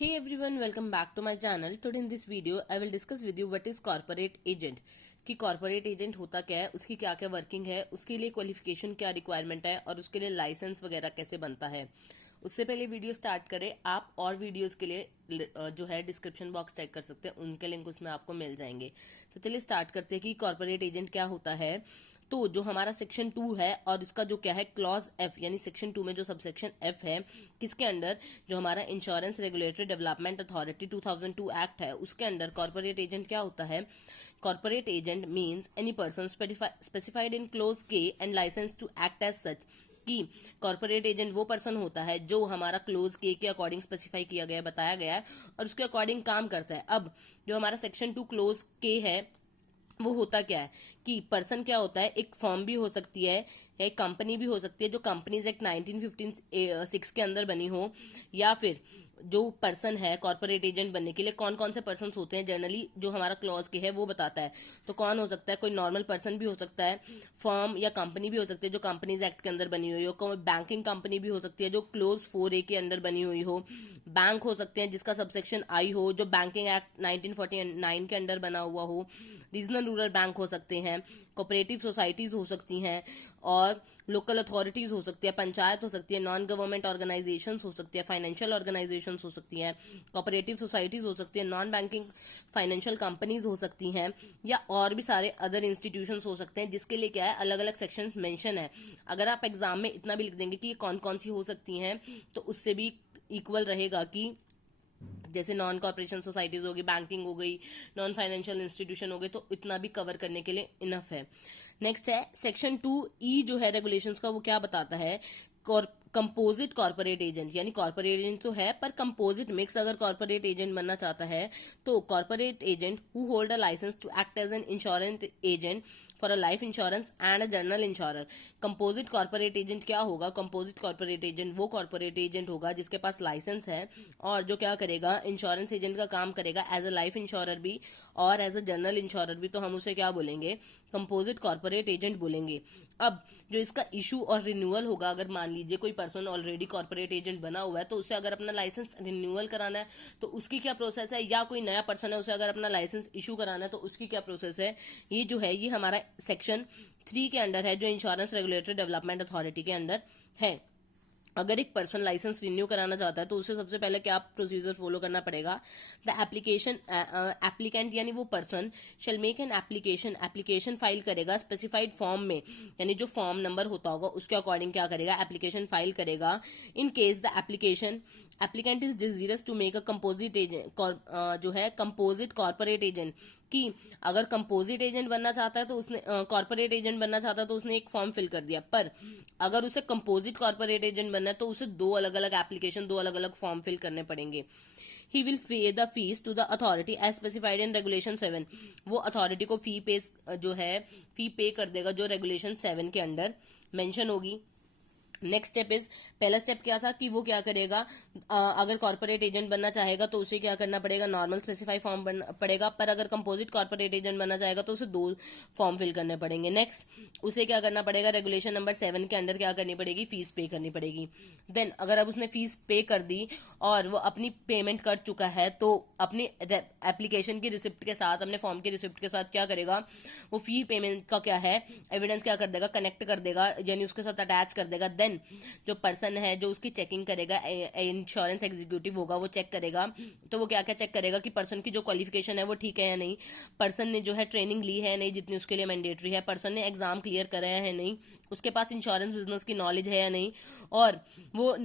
Hey everyone, welcome back to my channel. Today in this video, I will discuss with you what is corporate agent. कि corporate agent होता क्या है, उसकी क्या क्या working है, उसके लिए क्वालिफिकेशन क्या रिक्वायरमेंट है और उसके लिए लाइसेंस वगैरह कैसे बनता है। उससे पहले वीडियो स्टार्ट करें, आप और वीडियोस के लिए जो है डिस्क्रिप्शन बॉक्स चेक कर सकते हैं, उनके लिंक उसमें आपको मिल जाएंगे। तो चलिए स्टार्ट करते हैं कि कॉर्पोरेट एजेंट क्या होता है। तो जो हमारा सेक्शन 2 है और इसका जो क्या है क्लॉज एफ, यानी सेक्शन 2 में जो सबसेक्शन एफ है, किसके अंडर, जो हमारा insurance regulatory development authority 2002 act है, उसके अंडर कॉर्पोरेट एजेंट क्या होता है। Corporate agent means any person specified in clause k and licence to act as such. कि कॉर्पोरेट एजेंट वो पर्सन होता है जो हमारा क्लोज के अकॉर्डिंग स्पेसिफाई किया गया है, बताया गया है और उसके अकॉर्डिंग काम करता है। अब जो हमारा सेक्शन 2 क्लोज के है, वो होता क्या है कि पर्सन क्या होता है, एक फर्म भी हो सकती है या एक कंपनी भी हो सकती है जो कंपनीज एक्ट 1956 के अंदर बनी हो, या फिर जो पर्सन है कॉर्पोरेट एजेंट बनने के लिए कौन कौन से पर्सन होते हैं जनरली जो हमारा क्लॉज के है वो बताता है। तो कौन हो सकता है, कोई नॉर्मल पर्सन भी हो सकता है, फर्म या कंपनी भी हो सकती है जो कंपनीज एक्ट के अंदर बनी हुई हो, कोई बैंकिंग कंपनी भी हो सकती है जो क्लोज 4A के अंडर बनी हुई हो, बैंक हो सकते हैं जिसका सबसेक्शन आई हो, जो बैंकिंग एक्ट 1949 के अंडर बना हुआ हो, रीजनल रूरल बैंक हो सकते हैं, कोऑपरेटिव सोसाइटीज हो सकती हैं और लोकल अथॉरिटीज हो सकती है, पंचायत हो सकती है, नॉन गवर्नमेंट ऑर्गेनाइजेशंस हो सकती है, फाइनेंशियल ऑर्गेनाइजेशंस हो सकती हैं, कोऑपरेटिव सोसाइटीज हो सकती है, नॉन बैंकिंग फाइनेंशियल कंपनीज हो सकती हैं, या और भी सारे अदर इंस्टीट्यूशंस हो सकते हैं जिसके लिए क्या है अलग अलग सेक्शंस मेंशन है। अगर आप एग्जाम में इतना भी लिख देंगे कि ये कौन कौन सी हो सकती हैं तो उससे भी इक्वल रहेगा कि जैसे नॉन कॉर्पोरेशन सोसाइटीज हो गई, बैंकिंग हो गई, नॉन फाइनेंशियल इंस्टीट्यूशन हो गए, तो इतना भी कवर करने के लिए इनफ है। नेक्स्ट है सेक्शन 2E जो है रेगुलेशंस का, वो क्या बताता है, कंपोजिट कॉर्पोरेट एजेंट, यानी कॉर्पोरेट एजेंट तो है पर कंपोजिट मिक्स अगर कॉर्पोरेट एजेंट बनना चाहता है तो corporate agent who hold a licence to act as an insurance agent for a life insurance and a general insurer. Composite corporate agent क्या होगा, कंपोजिट कॉर्पोरेट एजेंट वो कॉर्पोरेट एजेंट होगा जिसके पास लाइसेंस है और जो क्या करेगा, इंश्योरेंस एजेंट का काम करेगा एज अ लाइफ इंश्योरर भी और एज अ जनरल इंश्योरर भी। तो हम उसे क्या बोलेंगे, कंपोजिट कॉर्पोरेट एजेंट बोलेंगे। अब जो इसका इशू और रिन्यूअल होगा, अगर मान लीजिए कोई पर्सन ऑलरेडी कॉर्पोरेट एजेंट बना हुआ है तो उसे अगर अपना लाइसेंस रिन्यूअल कराना है तो उसकी क्या प्रोसेस है, या कोई नया पर्सन है उसे अगर अपना लाइसेंस इशू कराना है तो उसकी क्या प्रोसेस है। ये जो है ये हमारा सेक्शन 3 के अंडर है जो इंश्योरेंस रेगुलेटरी डेवलपमेंट अथॉरिटी के अंडर है। अगर एक पर्सन लाइसेंस रिन्यू कराना चाहता है तो उसे सबसे पहले क्या प्रोसीजर फॉलो करना पड़ेगा, द एप्लीकेशन एप्लीकेंट यानी वो person shall make an application file करेगा स्पेसिफाइड फॉर्म में, यानी जो फॉर्म नंबर होता होगा उसके अकॉर्डिंग क्या करेगा, एप्लीकेशन फाइल करेगा। In case the applicant is desirous to make a composite agent, जो है कंपोजिट कॉर्पोरेट एजेंट, कि अगर कंपोजिट एजेंट बनना चाहता है तो उसने कॉर्पोरेट एजेंट बनना चाहता है तो उसने एक फॉर्म फिल कर दिया, पर अगर उसे कंपोजिट कॉर्पोरेट एजेंट बनना है तो उसे दो अलग अलग एप्लीकेशन, दो अलग अलग फॉर्म फिल करने पड़ेंगे। He will pay the fees to the authority as specified in regulation 7। वो अथॉरिटी को फी पे कर देगा जो रेगुलेशन 7 के अंडर मेंशन होगी। नेक्स्ट स्टेप इज, पहला स्टेप क्या था कि वो क्या करेगा, अगर कॉर्पोरेट एजेंट बनना चाहेगा तो उसे क्या करना पड़ेगा, नॉर्मल स्पेसिफाई फॉर्म पड़ेगा, पर अगर कंपोजिट कॉर्पोरेट एजेंट बनना चाहेगा तो उसे 2 फॉर्म फिल करने पड़ेंगे। नेक्स्ट उसे क्या करना पड़ेगा, रेगुलेशन नंबर 7 के अंडर क्या करनी पड़ेगी, फीस पे करनी पड़ेगी। देन अगर अब उसने फीस पे कर दी और वो अपनी पेमेंट कर चुका है तो अपनी एप्लीकेशन की रिसिप्ट के साथ, अपने फॉर्म की रिसिप्ट के साथ क्या करेगा, वो फी पेमेंट का क्या है एविडेंस क्या कर देगा, कनेक्ट कर देगा, यानी उसके साथ अटैच कर देगा। देन जो पर्सन है जो उसकी चेकिंग करेगा, इंश्योरेंस एग्जीक्यूटिव होगा, वो चेक करेगा। तो वो क्या क्या चेक करेगा कि पर्सन की जो क्वालिफिकेशन है वो ठीक है या नहीं, पर्सन ने जो है ट्रेनिंग ली है नहीं जितनी उसके लिए मैंडेटरी है, पर्सन ने एग्जाम क्लियर करा है नहीं, उसके पास इंश्योरेंस बिजनेस की नॉलेज है या नहीं, और वो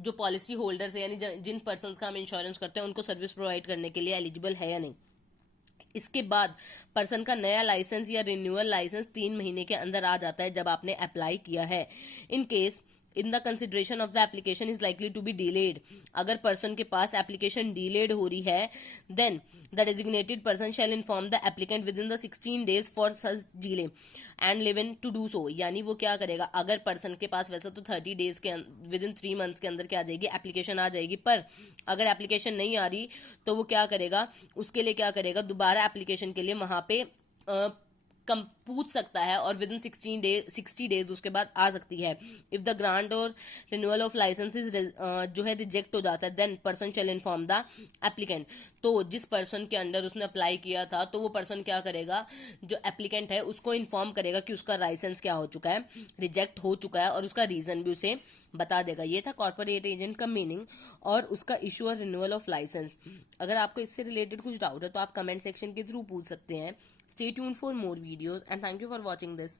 जो पॉलिसी होल्डर्स है यानी जिन पर्सन का हम इंश्योरेंस करते हैं उनको सर्विस प्रोवाइड करने के लिए एलिजिबल है या नहीं। इसके बाद पर्सन का नया लाइसेंस या रिन्यूअल लाइसेंस 3 महीने के अंदर आ जाता है जब आपने अप्लाई किया है। In case in the consideration of the application is likely to be delayed, अगर पर्सन के पास एप्लीकेशन डिलेड हो रही है then the designated person shall inform the applicant within the 16 days for such delay and live in to do so. यानी वो क्या करेगा, अगर पर्सन के पास वैसे तो 30 days के विद इन 3 months के अंदर क्या आ जाएगी, एप्लीकेशन आ जाएगी, पर अगर एप्लीकेशन नहीं आ रही तो वो क्या करेगा, उसके लिए क्या करेगा, दोबारा एप्लीकेशन के लिए वहां पे कम पूछ सकता है और विद इन 60 डेज उसके बाद आ सकती है। इफ द ग्रांट और रिन्यूअल ऑफ लाइसेंस जो है रिजेक्ट हो जाता है, then person shall inform the applicant. तो जिस पर्सन के अंडर उसने अप्लाई किया था, तो वो पर्सन क्या करेगा, जो एप्लीकेंट है उसको इन्फॉर्म करेगा कि उसका लाइसेंस क्या हो चुका है, रिजेक्ट हो चुका है, और उसका रीजन भी उसे बता देगा। ये था कॉर्पोरेट एजेंट का मीनिंग और उसका इशू और रिन्यूअल ऑफ लाइसेंस। अगर आपको इससे रिलेटेड कुछ डाउट है तो आप कमेंट सेक्शन के थ्रू पूछ सकते हैं। Stay tuned for more videos and thank you for watching this.